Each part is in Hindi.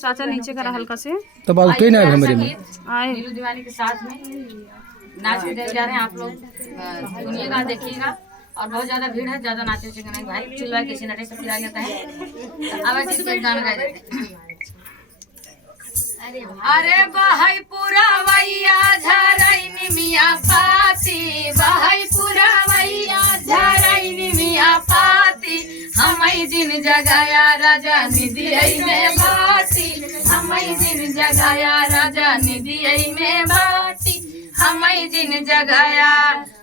चाचा नीचे करा हल्का से। तो बाबू तो ही ना हमारे में आए नीलू दीवानी के साथ में नाच के जा रहे हैं आप लोग, सुनिएगा देखिएगा। और बहुत ज्यादा भीड़ है, ज्यादा नाचे उचेंगे नहीं भाई, चिल्ला किसी नटे से फिरा जाता है। आवाज से गाना गा देते हैं। अरे बहाई पूरा वैया झरई निमिया पाती, बहाई पूरा वैया झरई निमिया पाती, हमई दिन जगाया राजा निधियई में बाटी, हमई दिन जगाया राजा निधियई में बाटी, हमई दिन जगाया।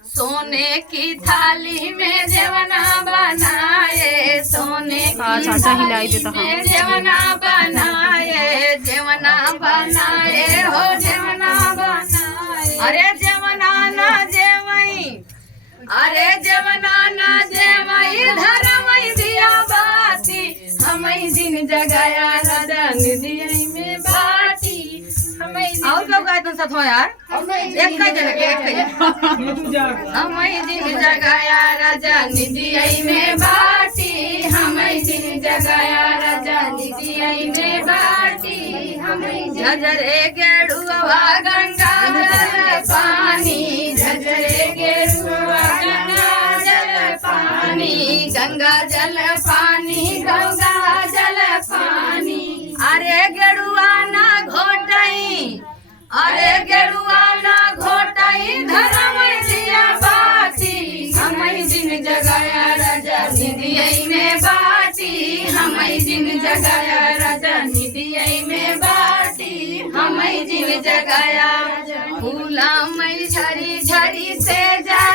सोने की थाली में जेवना बनाए, सोने की चाचा हिलाई देता में जेवना बनाए, जेवना बनाए हो जेवना बनाए। अरे जेवना ना जेवई, अरे जेवना ना जेवई धरमई दिया बाती, हमई दिन जगाया राजा निधियई में बाटी, और लोग गाए तो साथ हो यार, एक का जन के हमई दिन जगाया राजा निधियई में बाटी, हमई दिन जगाया राजा निधियई में बाटी, हमई झजरे गेड़ुआ गंगा जल पानी, झजरे गेड़ुआ गंगा जल पानी, गंगा जल पानी गंगा जल पानी। अरे गेड़ुआ ना घोटई, अरे गेड़ुआ ना घोटई धरम दिया बाटी, हमई दिन जगाया राजा निधियई में बाटी, हमई दिन जगाया राजा निधियई में बाटी, हमई दिन जगाया। फूला मई झरी झरी से जा